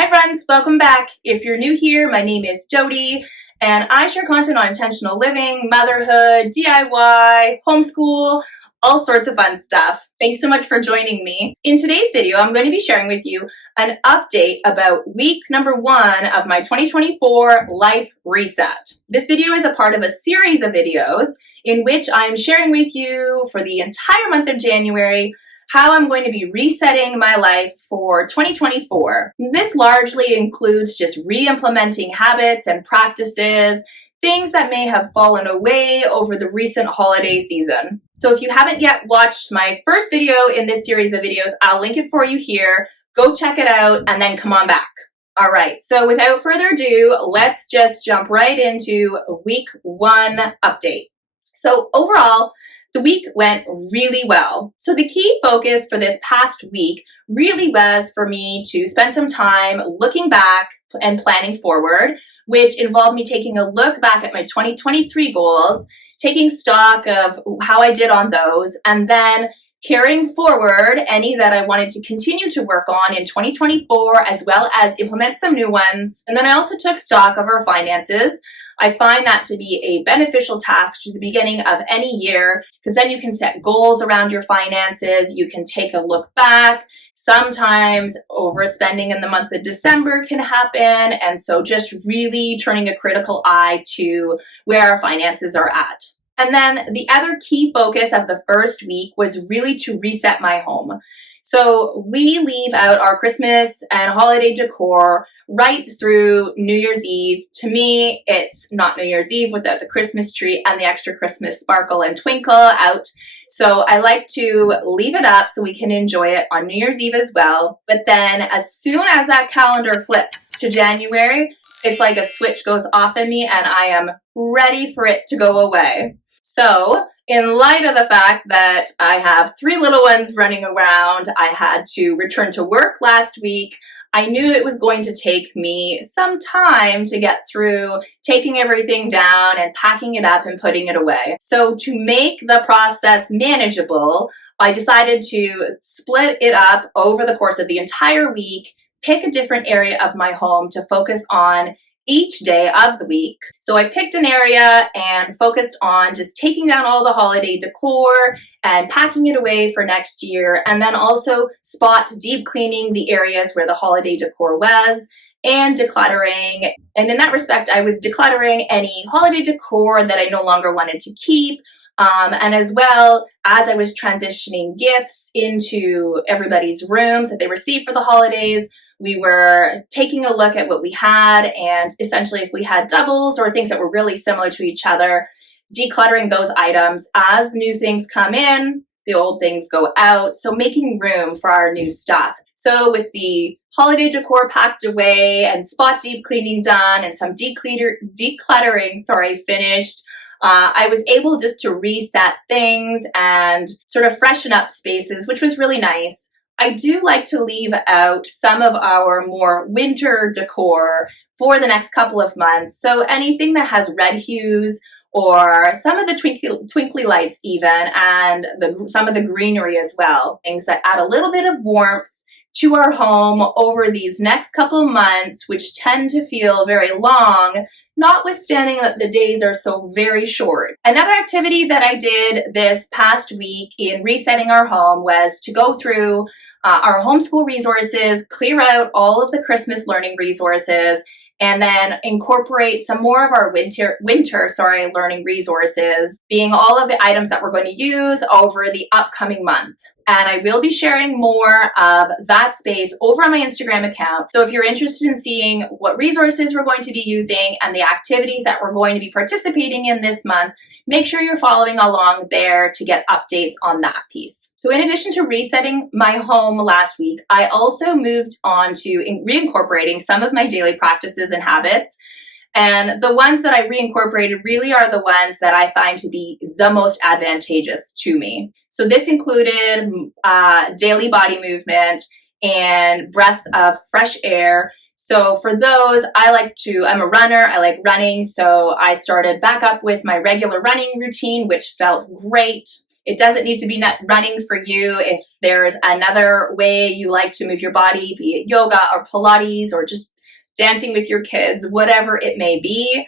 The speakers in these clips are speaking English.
Hi friends, welcome back. If you're new here, my name is Jodey, and I share content on intentional living, motherhood, DIY, homeschool, all sorts of fun stuff. Thanks so much for joining me. In today's video, I'm going to be sharing with you an update about week number 1 of my 2024 Life Reset. This video is a part of a series of videos in which I'm sharing with you for the entire month of January how I'm going to be resetting my life for 2024. This largely includes just re-implementing habits and practices, things that may have fallen away over the recent holiday season. So if you haven't yet watched my first video in this series of videos, I'll link it for you here. Go check it out and then come on back. All right, so without further ado, let's just jump right into week 1 update. So overall, the week went really well. So the key focus for this past week really was for me to spend some time looking back and planning forward, which involved me taking a look back at my 2023 goals, taking stock of how I did on those, and then carrying forward any that I wanted to continue to work on in 2024, as well as implement some new ones. And then I also took stock of our finances. I find that to be a beneficial task to the beginning of any year, because then you can set goals around your finances. You can take a look back. Sometimes overspending in the month of December can happen. And so just really turning a critical eye to where our finances are at. And then the other key focus of the first week was really to reset my home. So we leave out our Christmas and holiday decor right through New Year's Eve. To me, it's not New Year's Eve without the Christmas tree and the extra Christmas sparkle and twinkle out. So I like to leave it up so we can enjoy it on New Year's Eve as well. But then as soon as that calendar flips to January, it's like a switch goes off in me and I am ready for it to go away. So in light of the fact that I have 3 little ones running around, I had to return to work last week. I knew it was going to take me some time to get through taking everything down and packing it up and putting it away. So to make the process manageable, I decided to split it up over the course of the entire week, pick a different area of my home to focus on each day of the week. So I picked an area and focused on just taking down all the holiday decor and packing it away for next year, and then also spot deep cleaning the areas where the holiday decor was and decluttering. And in that respect, I was decluttering any holiday decor that I no longer wanted to keep. And as well as I was transitioning gifts into everybody's rooms that they received for the holidays, we were taking a look at what we had and essentially if we had doubles or things that were really similar to each other, decluttering those items as new things come in, the old things go out. So making room for our new stuff. So with the holiday decor packed away and spot deep cleaning done and some decluttering finished, I was able just to reset things and sort of freshen up spaces, which was really nice. I do like to leave out some of our more winter decor for the next couple of months. So anything that has red hues or some of the twinkly lights even, and some of the greenery as well. Things that add a little bit of warmth to our home over these next couple of months, which tend to feel very long, notwithstanding that the days are so very short. Another activity that I did this past week in resetting our home was to go through our homeschool resources, clear out all of the Christmas learning resources, and then incorporate some more of our winter learning resources, being all of the items that we're going to use over the upcoming month. And I will be sharing more of that space over on my Instagram account. So if you're interested in seeing what resources we're going to be using and the activities that we're going to be participating in this month, make sure you're following along there to get updates on that piece. So in addition to resetting my home last week, I also moved on to reincorporating some of my daily practices and habits. And the ones that I reincorporated really are the ones that I find to be the most advantageous to me. So this included daily body movement and breath of fresh air. So for those, I'm a runner, I like running. So I started back up with my regular running routine, which felt great. It doesn't need to be running for you. If there's another way you like to move your body, be it yoga or Pilates or just dancing with your kids, whatever it may be,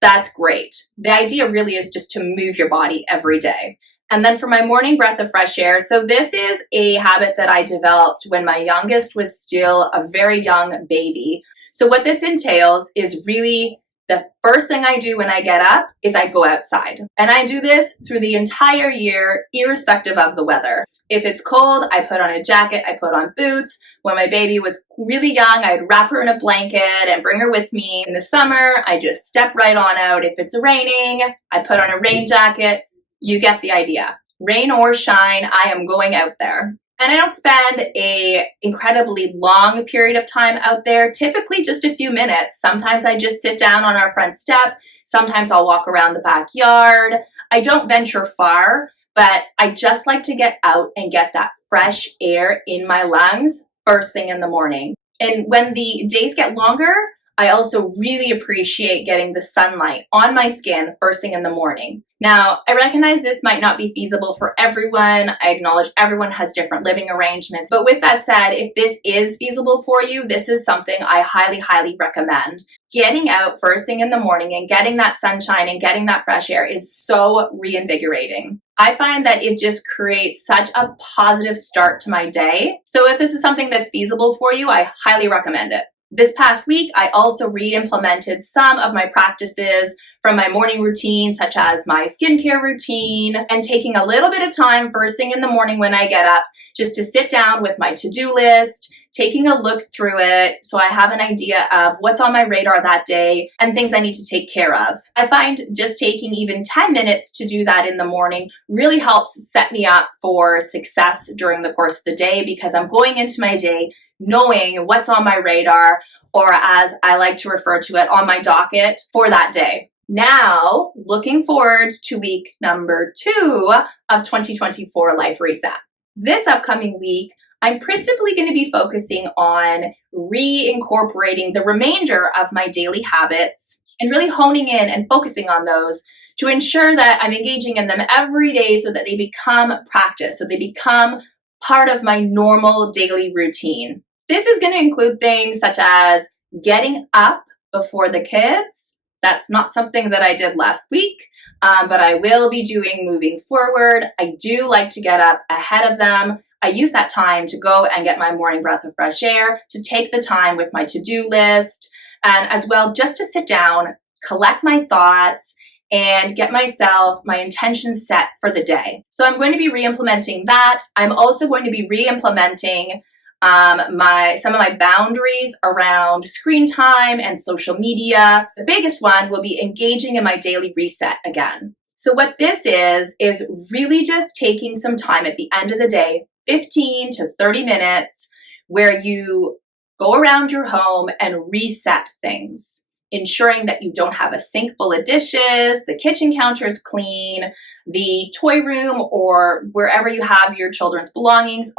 that's great. The idea really is just to move your body every day. And then for my morning breath of fresh air, so this is a habit that I developed when my youngest was still a very young baby. So what this entails is really the first thing I do when I get up is I go outside. And I do this through the entire year, irrespective of the weather. If it's cold, I put on a jacket, I put on boots. When my baby was really young, I'd wrap her in a blanket and bring her with me. In the summer, I just step right on out. If it's raining, I put on a rain jacket. You get the idea. Rain or shine, I am going out there. And I don't spend a incredibly long period of time out there, typically just a few minutes. Sometimes I just sit down on our front step. Sometimes I'll walk around the backyard. I don't venture far, but I just like to get out and get that fresh air in my lungs first thing in the morning. And when the days get longer, I also really appreciate getting the sunlight on my skin first thing in the morning. Now, I recognize this might not be feasible for everyone. I acknowledge everyone has different living arrangements. But with that said, if this is feasible for you, this is something I highly, highly recommend. Getting out first thing in the morning and getting that sunshine and getting that fresh air is so reinvigorating. I find that it just creates such a positive start to my day. So if this is something that's feasible for you, I highly recommend it. This past week, I also re-implemented some of my practices from my morning routine, such as my skincare routine, and taking a little bit of time first thing in the morning when I get up, just to sit down with my to-do list, taking a look through it so I have an idea of what's on my radar that day and things I need to take care of. I find just taking even 10 minutes to do that in the morning really helps set me up for success during the course of the day, because I'm going into my day knowing what's on my radar, or as I like to refer to it, on my docket for that day. Now, looking forward to week number 2 of 2024 Life Reset. This upcoming week, I'm principally going to be focusing on reincorporating the remainder of my daily habits and really honing in and focusing on those to ensure that I'm engaging in them every day so that they become practice, so they become part of my normal daily routine. This is going to include things such as getting up before the kids. That's not something that I did last week, but I will be doing moving forward. I do like to get up ahead of them. I use that time to go and get my morning breath of fresh air, to take the time with my to-do list, and as well just to sit down, collect my thoughts, and get myself my intentions set for the day. So I'm going to be re-implementing that. I'm also going to be re-implementing some of my boundaries around screen time and social media. The biggest one will be engaging in my daily reset again. So what this is really just taking some time at the end of the day, 15 to 30 minutes, where you go around your home and reset things, ensuring that you don't have a sink full of dishes, the kitchen counter is clean, the toy room or wherever you have your children's belongings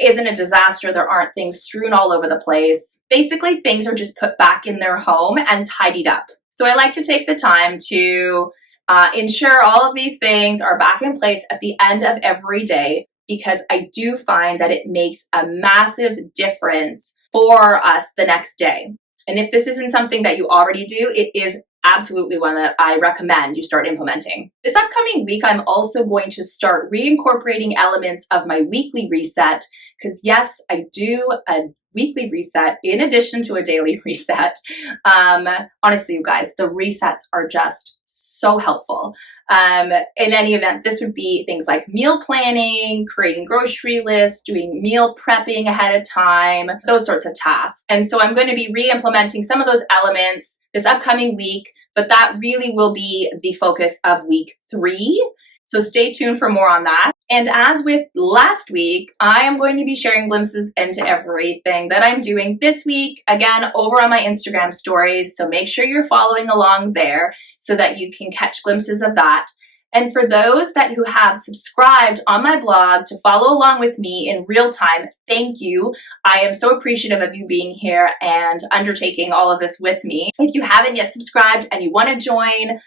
isn't a disaster. There aren't things strewn all over the place. Basically, things are just put back in their home and tidied up. So I like to take the time to ensure all of these things are back in place at the end of every day, because I do find that it makes a massive difference for us the next day. And if this isn't something that you already do, it is absolutely one that I recommend you start implementing. This upcoming week, I'm also going to start reincorporating elements of my weekly reset, because yes, I do a weekly reset in addition to a daily reset. Honestly, you guys, the resets are just so helpful. In any event, this would be things like meal planning, creating grocery lists, doing meal prepping ahead of time, those sorts of tasks. And so I'm going to be re-implementing some of those elements this upcoming week, but that really will be the focus of week 3. So stay tuned for more on that. And as with last week, I am going to be sharing glimpses into everything that I'm doing this week, again, over on my Instagram stories. So make sure you're following along there so that you can catch glimpses of that. And for those who have subscribed on my blog to follow along with me in real time, thank you. I am so appreciative of you being here and undertaking all of this with me. If you haven't yet subscribed and you want to join,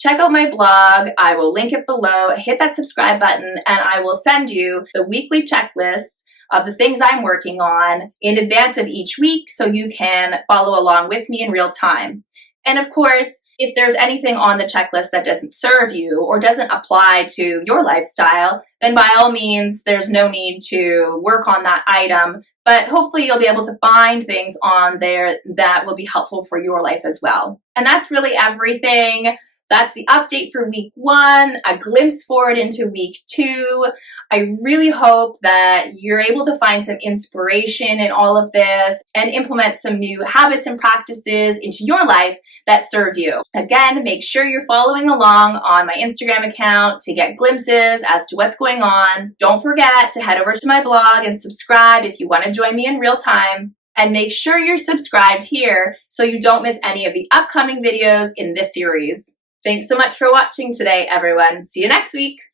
check out my blog. I will link it below. Hit that subscribe button and I will send you the weekly checklists of the things I'm working on in advance of each week so you can follow along with me in real time. And of course, if there's anything on the checklist that doesn't serve you or doesn't apply to your lifestyle, then by all means, there's no need to work on that item. But hopefully you'll be able to find things on there that will be helpful for your life as well. And that's really everything. That's the update for week 1, a glimpse forward into week 2. I really hope that you're able to find some inspiration in all of this and implement some new habits and practices into your life that serve you. Again, make sure you're following along on my Instagram account to get glimpses as to what's going on. Don't forget to head over to my blog and subscribe if you want to join me in real time. And make sure you're subscribed here so you don't miss any of the upcoming videos in this series. Thanks so much for watching today, everyone. See you next week.